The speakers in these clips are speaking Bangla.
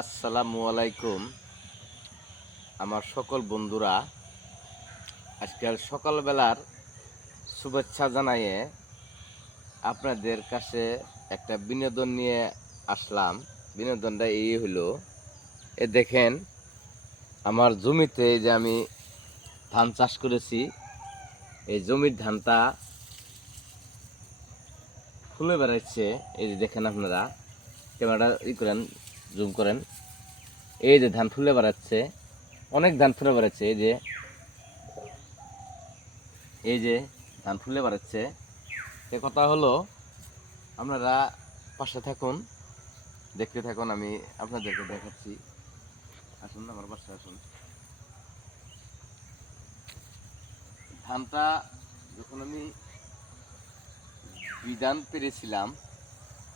আসসালামু আলাইকুম আমার সকল বন্ধুরা। আজকাল সকালবেলার শুভেচ্ছা জানাইয়ে আপনাদের কাছে একটা বিনোদন নিয়ে আসলাম। বিনোদনটা এই হলো, দেখেন আমার জমিতে যে আমি ধান চাষ করেছি, এই জমির ধানটা ফুলে বেড়াচ্ছে। এই যে দেখেন, আপনারা ক্যামেরাটা করেন, জুম করেন। এই যে ধান ফুলে বেড়াচ্ছে, অনেক ধান ফুলে বেড়াচ্ছে। এই যে ধান ফুলে বেড়াচ্ছে। সে কথা হলো, আপনারা পাশে থাকুন, দেখতে থাকুন, আমি আপনাদেরকে দেখাচ্ছি। আসুন আমার পাশে আসুন। ধানটা যখন আমি বিধান পেরেছিলাম,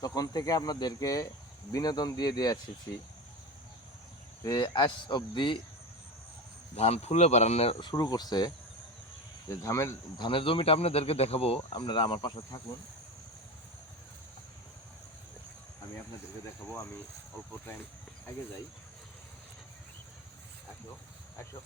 তখন থেকে আপনাদেরকে বিনোদন দিয়ে দিয়ে এসেছি যে আজ অবধি ধান ফুলে বাড়ানো শুরু করছে। যে ধানের জমিটা আপনাদেরকে দেখাবো, আপনারা আমার পাশে থাকুন, আমি আপনাদেরকে দেখাবো। আমি অল্প টাইম আগে যাই। আসো আসো।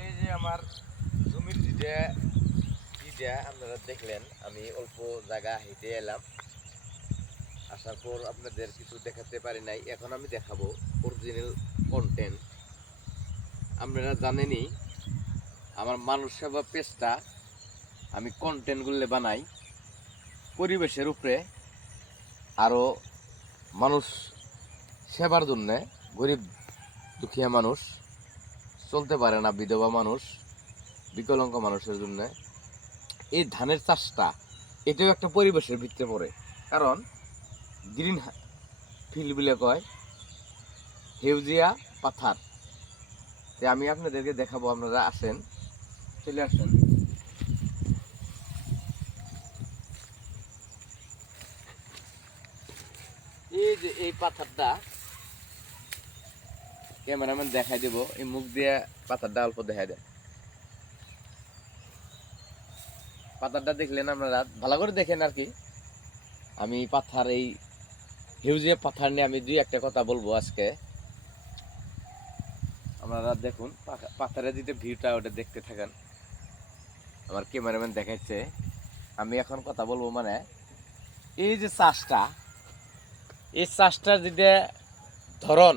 এই যে আমার জমির যেটা আপনারা দেখলেন, আমি অল্প জায়গা হেঁটে এলাম। আসার পর আপনাদের কিছু দেখাতে পারি নাই, এখন আমি দেখাবো অরিজিনাল কন্টেন্ট। আপনারা জানেনই আমার মানুষ সেবা পেজটা, আমি কন্টেন্টগুলো বানাই পরিবেশের উপরে, আরও মানুষ সেবার জন্যে। গরিব দুঃখিয়া মানুষ, চলতে পারে না, বিধবা মানুষ, বিকলাঙ্গ মানুষের জন্য এই ধানের চাষটা, এটাও একটা পরিবেশের ভিত্তিতে পড়ে। কারণ গ্রিন ফিল্ড বলে কয়, হেউজিয়া পাথার। আমি আপনাদেরকে দেখাবো, আপনারা আসেন, চলে আসেন। এই যে এই পাথারটা ক্যামেরাম্যান দেখাই দেব, এই মুখ দিয়ে পাথারটা অল্প দেখাই দেয়। পাথারটা দেখলেন আপনারা, ভালো করে দেখেন আর কি। আমি পাথার, এই হিউজিয়া পাথার নিয়ে আমি দুই একটা কথা বলবো আজকে। আপনারা দেখুন পাথারের দিতে ভিউটা, ওটা দেখতে থাকেন। আমার ক্যামেরাম্যান দেখাচ্ছে, আমি এখন কথা বলবো। মানে এই যে চাষটা, এই চাষটার যেটা ধরন,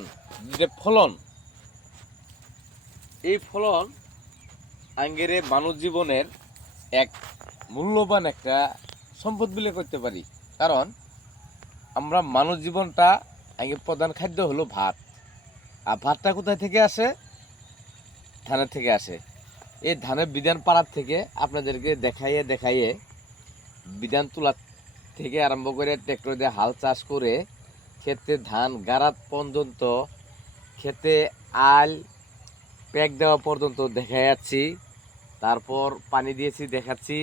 যেটা ফলন, এই ফলন আঙ্গেরে মানব জীবনের এক মূল্যবান একটা সম্পদ বলে করতে পারি। কারণ আমরা মানব জীবনটা আগে প্রধান খাদ্য হলো ভাত। আর ভাতটা কোথায় থেকে আসে? ধানের থেকে আসে। এই ধানের বিধান পাড়ার থেকে আপনাদেরকে দেখাইয়ে দেখাইয়ে, বিধান তোলা থেকে আরম্ভ করে ট্রেক্টর দিয়ে হাল চাষ করে ক্ষেতে ধান গাড়া পর্যন্ত, ক্ষেতে আল প্যাক দেওয়া পর্যন্ত দেখা যাচ্ছি। তারপর পানি দিয়েছি, দেখাচ্ছি।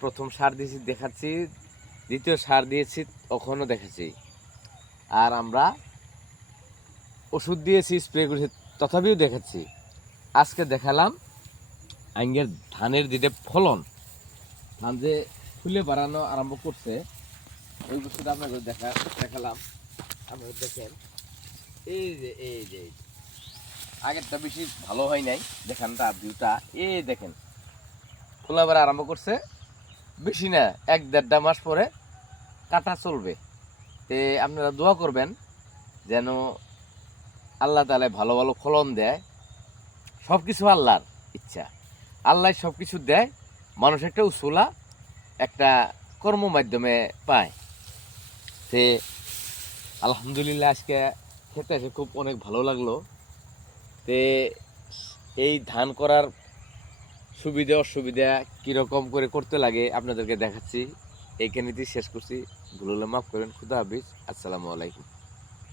প্রথম সার দিয়েছি, দেখাচ্ছি। দ্বিতীয় সার দিয়েছি, তখনও দেখাচ্ছি। আর আমরা ওষুধ দিয়েছি, স্প্রে করেছি, তথাপিও দেখাচ্ছি। আজকে দেখালাম আঙ্গের ধানের যেটা ফলন, ধান যে ফুলে বাড়ানো আরম্ভ করছে, ওই বস্তুটা আপনাকে দেখালাম। আপনারা দেখেন, এই যে আগেরটা বেশি ভালো হয় নাই, দেখানটা ভিউটা। এই দেখেন, ফুলা বাড়া আরম্ভ করছে। বেশি না, 1-1.5 মাস পরে কাটা চলবে। তে আপনারা দোয়া করবেন যেন আল্লাহ তাআলা ভালো ভালো ফলন দেয়। সব কিছু আল্লাহর ইচ্ছা, আল্লাহ সব কিছু দেয়। মানুষ একটা উসুলা, একটা কর্ম মাধ্যমে পায়। তে আলহামদুলিল্লাহ, আজকে খেতে এসে খুব অনেক ভালো লাগলো। তে এই ধান করার সুবিধা অসুবিধা কীরকম করে করতে লাগে আপনাদেরকে দেখাচ্ছি। এইখানেতেই শেষ করছি। ভুল হলে মাফ করেন। খুদা হাফিজ। আসসালামু আলাইকুম।